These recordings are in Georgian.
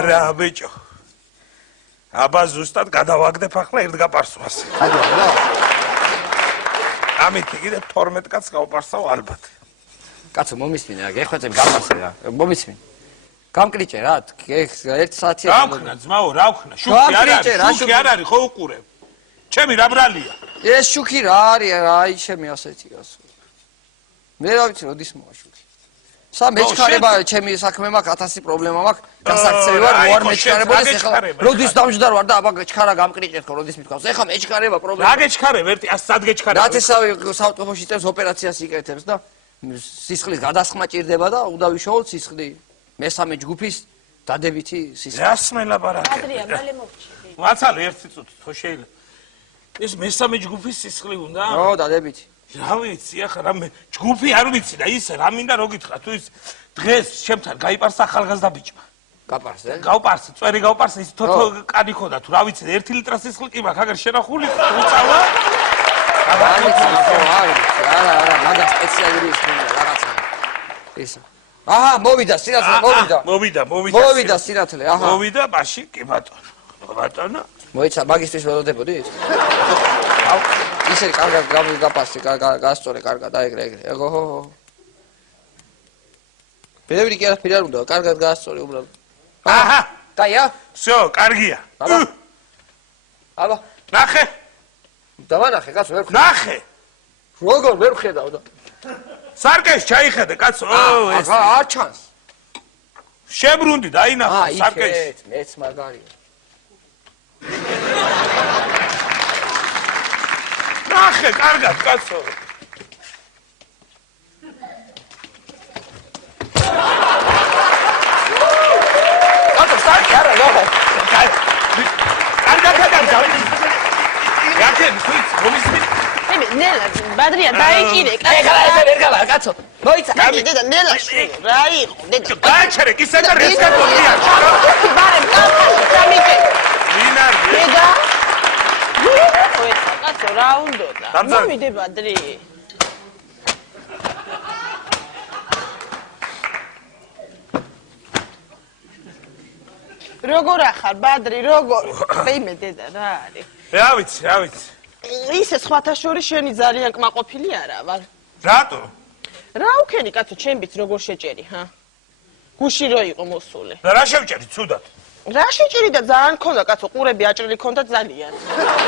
არა ბიჭო. აბა ზუსტად გადავაგდებ ახლა ერთ გაპარსვას. არა. ამით კიდე 12 კაცს გავპარსავ ალბათ. კაცო მომისმინე რა, გეხვეწებ გაპარსე რა. მომისმინე. გამკრიჭე რა, 1 საათია. რა ვქნა ძმაო, რა ვქნა? შუქი არ არის, შუქი არ არის, ხო უყურებ. ჩემი რა ბრალია? ეს შუქი რა არის, აი ჩემი ასეთია. მე რა ვიცი, როდის მოვა შუქი. სამ მეჩქარება, ჩემი საქმე მაქვს 1000 პრობლემა მაქვს. გასაქცევი ვარ, ვარ მეჩქარებოდეს ეხლა. როდის დამჯდარ ვარ და აბა ჩქარა გამკრიჭეთ ხო, როდის მithავს. ეხლა მეჩქარება პრობლემა. რა გეჩქარებ, ერთი 100 გეჩქარებ. ნათესავი საავტოფოში წევს ოპერაციას იკეთებს და სისხლის გადასხმა ჭირდება და უნდა ვიშოვოთ სისხლი. მესამე ჯგუფის დადებითი სისხლი. რას მელაპარაკე? ადრია, მალე მოვჭიდი. მაცალე ერთი წუთი, ხო შეიძლება. ეს მესამე ჯგუფის სისხლი უნდა? ო, დადებითი. რა ვიცი, ახლა რა მე ჯგუფი არ ვიცი და ისე რა მინდა რო გითხრა, თუ ის დღეს ჩემთან გაიპარსა ახალგაზრდა ბიჭმა. გაპარსე? გავპარსე, წვერი გავპარსე, ის თოთო კანი ხოდა თუ რა ვიცი, 1 ლიტრა სისხლი კი მაქვს, აგერ შენახული უწავა. არა, მაგა სპეციალური ის ხომ რაღაცა. ისა. აჰა, მოვიდა სინათლე, მოვიდა. მოვიდა სინათლე, აჰა. მოვიდა, მაშინ კი ბატონო. ბატონო. მოიცა, მაგისტრის ველოდებოდით? ისე კარგად გაპასე, გასწორე, კარგად, აიგრე. ეგო, ხო. ბევრი კი არაფერი არ უნდა, კარგად გაასწორე უბრალოდ. აჰა. კაია? всё, კარგია. აბა. ნახე. დავანახე, კაცო, ვერ ხედავ. ნახე. როგორ ვერ ხედავ და? სარკეს ჩაიხედე, კაცო. ეს არ ჩანს. შებრუნდი, დაინახე სარკეს. მეც მაგარია. ნახე, კარგად, კაცო. კაცო, სარკე არა, ნახე. კარგად გადავიდა. რაკე, მომისმენ. ნელა, ბადრია, დაიჭირე, ეხლა ესე ვერ გავა, კაცო. მოიცა. დედა, ნელა, რა იყო, დედა. გააჩერე, ისე და რესკატონია. ბარემ, კაცო, სამიჭე. ვინარ? დედა. კაცო, რა უნდოდა? მოვიდე ბადრი. როგორ ახარ, ბადრი, როგორ? ხეიმე დედა, რა არის? რა ვიცი. ისე სხვათა შორის შენი ძალიან კმაყოფილი არა ვარ. რატო? რა უქენი კაცო, ჩემბიც როგორ შეჭერი, ჰა? გუში რო იყო მოსული. და რა შევჭერი ცუდად? რა შეჭერი და ძალიან ქონდა კაცო, ყურები აჭრილი ქონდა ძალიან.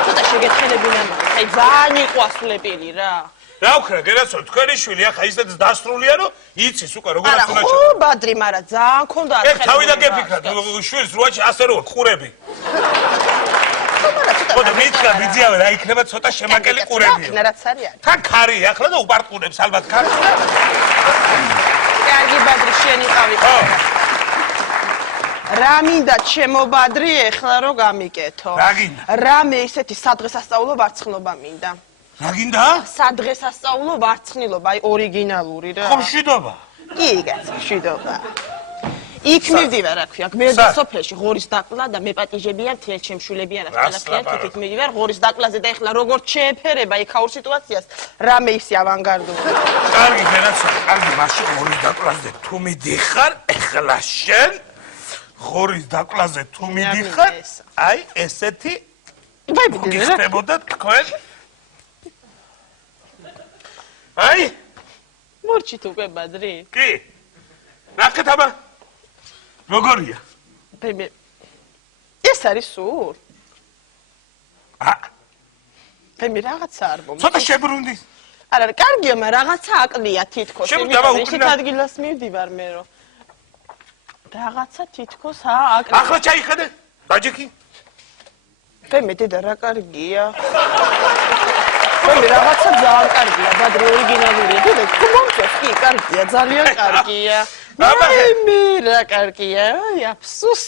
ცოტა შეგეთხელებინა მაგრამ, აი ძალიან იყო ასულებელი რა. რა უქრა, გერაცო, თქვენი შვილი ახლა ისეთ დასრულია, რომ იცის უკვე როგორ არა, უნდა ხო, ბადრი, მაგრამ ძალიან ქონდა ახლა. თავიდან გეფიქრა, შვილს როაჩი ასე რო ყურები. ხო და მითხრა ბიძიავე რა იქნება ცოტა შემაკელი ყურებიო. რაც არის არის. თან ქარია ახლა და უპარტყუნებს ალბათ ქარი. კარგი ბადრი შენი ყავი. ხო. რა მინდა ჩემო ბადრი ეხლა რო გამიკეთო. რა გინდა? რამე ისეთი სადღესასწაულო ვარცხნობა მინდა. რა გინდა? სადღესასწაულო ვარცხნილობა, აი ორიგინალური რა. ხო მშვიდობა. კი, კაცო, მშვიდობა. იქ მივდივარ, რა ქვია, გვერდ სოფელში ღორის დაკლა და მე პატიჟებია მთელ ჩემშულები არა ყველაფერი იქ მივდივარ ღორის დაკლაზე და ეხლა როგორ შეეფერება იქაურ სიტუაციას რამე ისე ავანგარდული. კარგი, გერაცო, კარგი, მაშინ ღორის დაკლაზე თუ მიდიხარ, ეხლა შენ ღორის დაკლაზე თუ მიდიხარ, აი ესეთი გიხდებოდა თქვენ. აი? მორჩით უკვე ბადრი? კი. ნახეთ აბა. როგორია? ბებე. ეს არის სულ? ბებე რაღაცა არ მომწონს. ცოტა შებრუნდი. არა, კარგია, მაგრამ რაღაცა აკლია თითქოს. შევდივარ ადგილას მივდივარ მე რომ. რაღაცა თითქოს აკლია. ახლა ჩაიხედე. დაჯექი. ბებე, დედა რა კარგია. ბებე, რაღაცა ძალიან კარგია, ბადრი ორიგინალურია. დედა, თუ მომწონს, კი, კარგია, ძალიან კარგია. მე რა კარგია, აი აფსუს.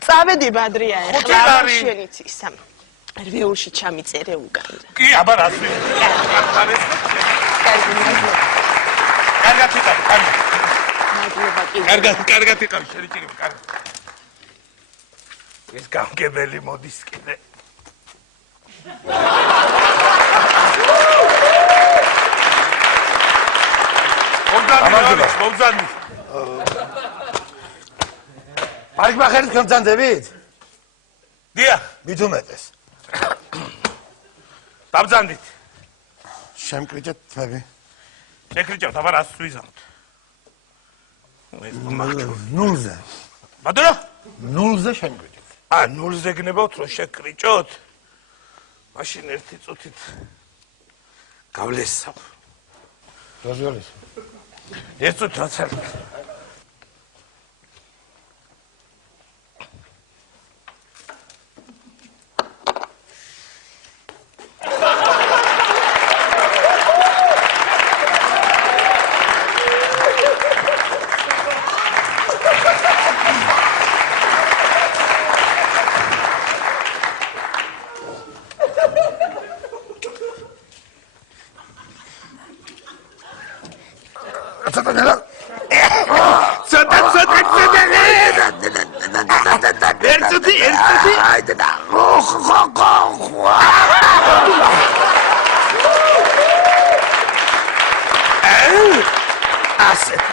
წავედი ბადრია ეხლა შენიც ისამ. რვეულში ჩამიწერე უკან. კი, აბა რას ვიყავ? კარგად იყავ, კარგად. კარგად იყავ, შეჭირებ, კარგად. ეს გამგებელი მოდის კიდე. მომძანი. პარიკმახერის გამძანდებით? დიახ, მით უმეტეს. დაბძანდით. შემკრიჭეთ თმები. შეკრიჭავთ, აბა რას ვიზამთ? ეს მომახჩო. ნულზე. ბატონო? ნულზე შემკრიჭეთ. ნულზე გნებავთ რომ შეკრიჭოთ? მაშინ ერთი წუთით გავლესავ. რაზეალის? ერთ წუთი რაცა.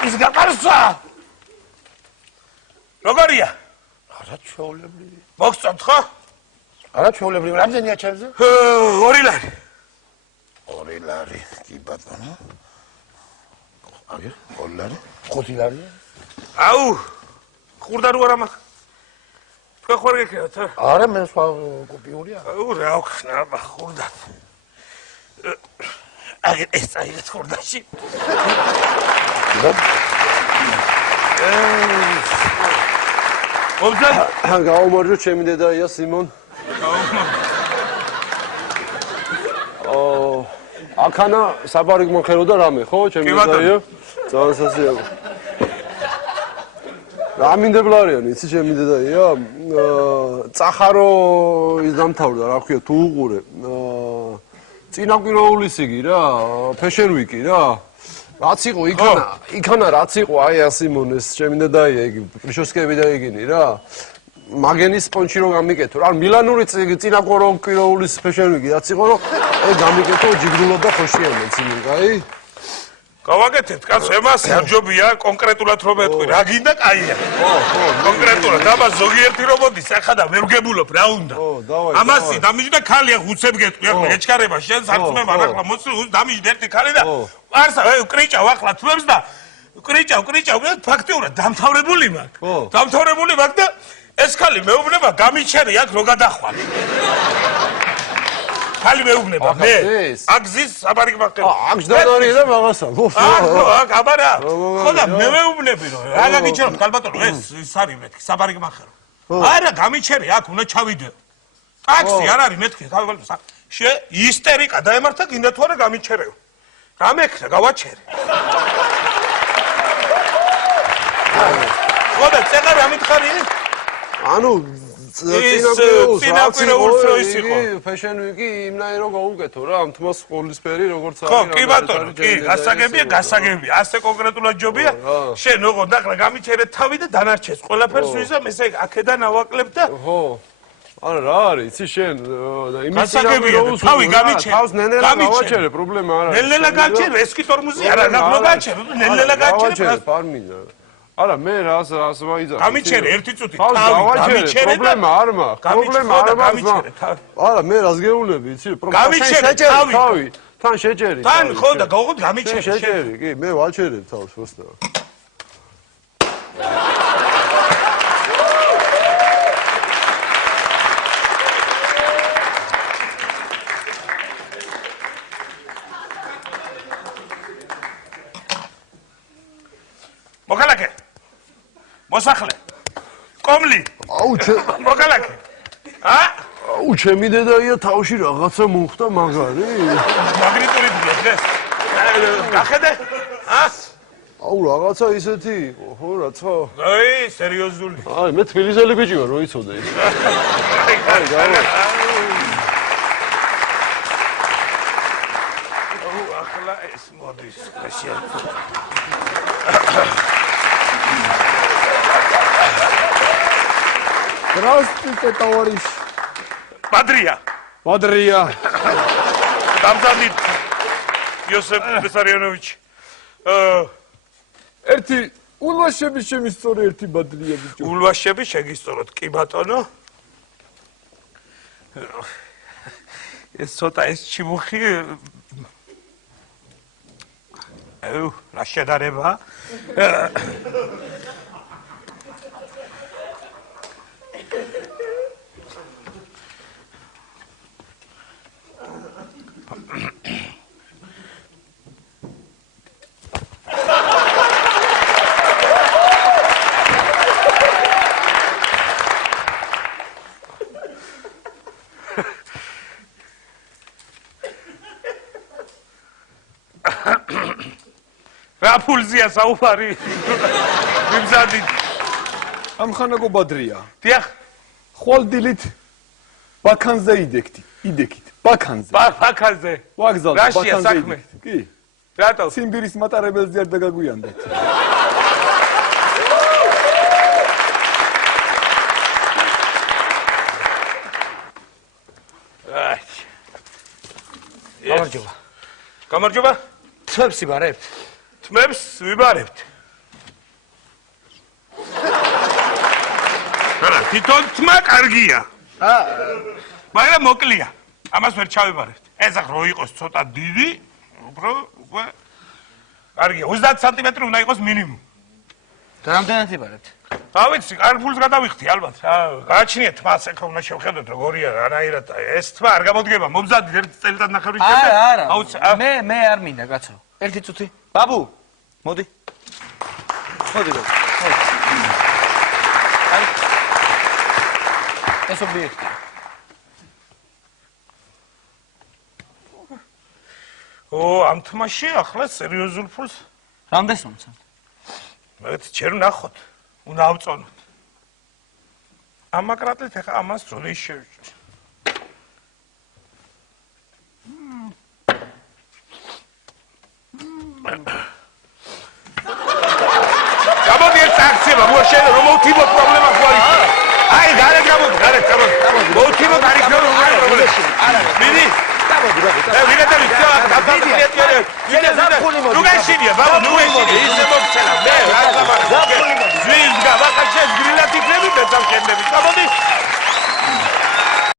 ის გაპარსა. როგორია? არა ჩვეულებრივი. მოგწონთ ხო? არა ჩვეულებრივი. რამდენია ჩემზე? 2 ლარი. 2 ლარი. კი ბატონო. აგერ 2 ლარი. 5 ლარია. აუ, ხურდა რო არა მაგ. თქვენ ხوار გეკრებათ? არა მე სხვა კოპიურია. აუ, რა ვქნა ხურდა. აგერ ეს წაიღეთ ხურდაში. ობზან, გაუმარჯო ჩემი დედაია სიმონ. აქანა საბარიგ მოხეროდა რამე, ხო, ჩემი დედაია? ძალიან სასიამოვნო. რა მინდებლარიან, იცი ჩემი დედაია? წახარო ის დამთავრდა, რა ქვია, თუ უყურე. წინაკვირვეულის იგი რა, Fashion Week-ი რა. რაც იყო იქანა რაც იყო აი ასიმონ ეს ჩემი დედაია იგი პრიშოსკები და იგინი რა. მაგენის სპონჩი რო გამიკეთო. რა მილანური წინაკვირვეულის Fashion Week-ი რაც იყო რომ გამიკეთო ჯიგრულად და ხოშიანად სიმონ, კაი? გავაკეთებთ, კაცო, ემასე არჯობია კონკრეტულად რომ ეთქვი, რა გინდა კაია. კონკრეტულად, აბა ზოგიერთი რომ მოდის, ახლა და ვერ ვგებულობ, რა უნდა. ამასი დამიჯდა ქალია უცებ გეტყვი, ახლა ეჩქარება შენ სარწმუნოა, ახლა მოწრი დამიჯდა ერთი ქალი და არსა, კრიჭავ ახლა თვებს და კრიჭავ, ფაქტიურად დამთავრებული მაქვს. დამთავრებული მაქვს და ეს ქალი მეუბნება გამიჩერე აქ რო გადახვალე. ხალი მეუბნება მე აგზის საბარიგმახტე აქ დანარი და მაგასა აქ აბარა ხო და მე მეუბნები რომ რა გაგიჩეროთ ქალბატონო ეს არის მეთქი საბარიგმახერო არა გამიჩერე აქ უნდა ჩავიდეო ტაქსი არ არის მეთქი ქალბატონო შე ისტერიკა დაემართა გინდა თუ არა გამიჩერეო რა მექნა გავაჩერე ხო და წეღარ ამითხარი ანუ წინაკვირვეულს რო ის იყო Fashion Week-ი იმნაირო გაუკეთო რა ამ თმას ყოლისფერი როგორც არის ხო კი ბატონო კი გასაგებია ასე კონკრეტულად ჯობია შენ ოღონდ ახლა გამიჩერე თავი და დანარჩეს ყველაფერს ვიზამ ესე აქედან ავაკლებ და ხო არა რა არის იცი შენ იმის თავი გამიჩერე თავს ნენელა გავაჩერე პრობლემა არ არის ნენელა გაჩერე ეს კი თორმუზი არა ნაბლო გაჩერე ნენელა გაჩერე ფარმინა არა მე რას ვაიზარ გამიჩერე ერთი წუთი თავი გამიჩერე პრობლემა არ მაქვს პრობლემა არ მაქვს არა მე რას გეუბნები იცი გამიჩერე თავი თან შეჭერი თან ხო და გოგოთ გამიჩერე შეჭერი კი მე ვაჩერებ თავს უბრალოდ მოკალაკე მოსახლე კომლი აუ მოკალაკე აუ ჩემი დედაია თავში რაღაცა მოხდა მაგარი მაგნიტური დღეს გახედე აუ რაღაცა ისეთი იყო ხო რაცა აი სერიოზული აი მე თბილისელი ბიჭი ვარ რო იცოდე ის აი გავა აუ ახლა ეს მოდის ხაშია Здравствуйте, товарищ. Бодрия. Дамзанит Иосиф Виссарионович. ერთი ულვაშები შემისწორე ერთი ბადრია ბიჭო. ულვაშები შეგისწოროთ, კი ბატონო. ეს ცოტა ეს ჩიმუხი რა შედარება? რა ფულზია საუბარი? მიმზადი. ამხანაგო ბადრია. დიახ. ხვალდილით ბაქანზე იდექით. ბაქანზე. ბაქანზე. ვაგზალზე რაშია საქმე? კი. რატო? ციმბირის მატარებელზე არ დაგაგვიანდეთ. აი. გამარჯობა. გამარჯობა. თმებს იბარებთ? თმებს ვიბარებთ. არა, თვითონ თმა კარგია. მაგრამ მოკლია. ამას ვერ ჩავიბარებთ. ეს ახ რო იყოს ცოტა დიდი, უკვე კარგია. 30 სანტიმეტრი უნდა იყოს მინიმუმ. და რამდენად იბარებთ? რა ვიცი, კარგ ფულს გადავიხდი ალბათ. გააჩნიეთ თმას, ეხლა უნდა შევხედოთ როგორია, რანაირად. ეს თმა არ გამოდგება, მომზადდით ერთ წელიწადნახევრის შემდეგ. არა. მე არ მინდა, კაცო. ერთი წუთი. ბაბუ, მოდი. მოდი. ეს ობიექტი. ამ თმაში ახლა სერიოზულ ფულს რამდენს მომცემთ? მეც ჯერ ვნახოთ. უნდა ავწონოთ. ამ აკრატლით ახლა ამას ძოლი შევჭრ. გამოდი ეს აქცია, მოშენ რომ მოვთიბო პრობლემა ხო არის? აი, გარეთ გამოდი. მოვთიბო არის პრობლემა. არა, მიდი. ვიღაცა ვიცი, დაფარულია. ნუ გაშინია, ბაბა, ნუ გაშინია.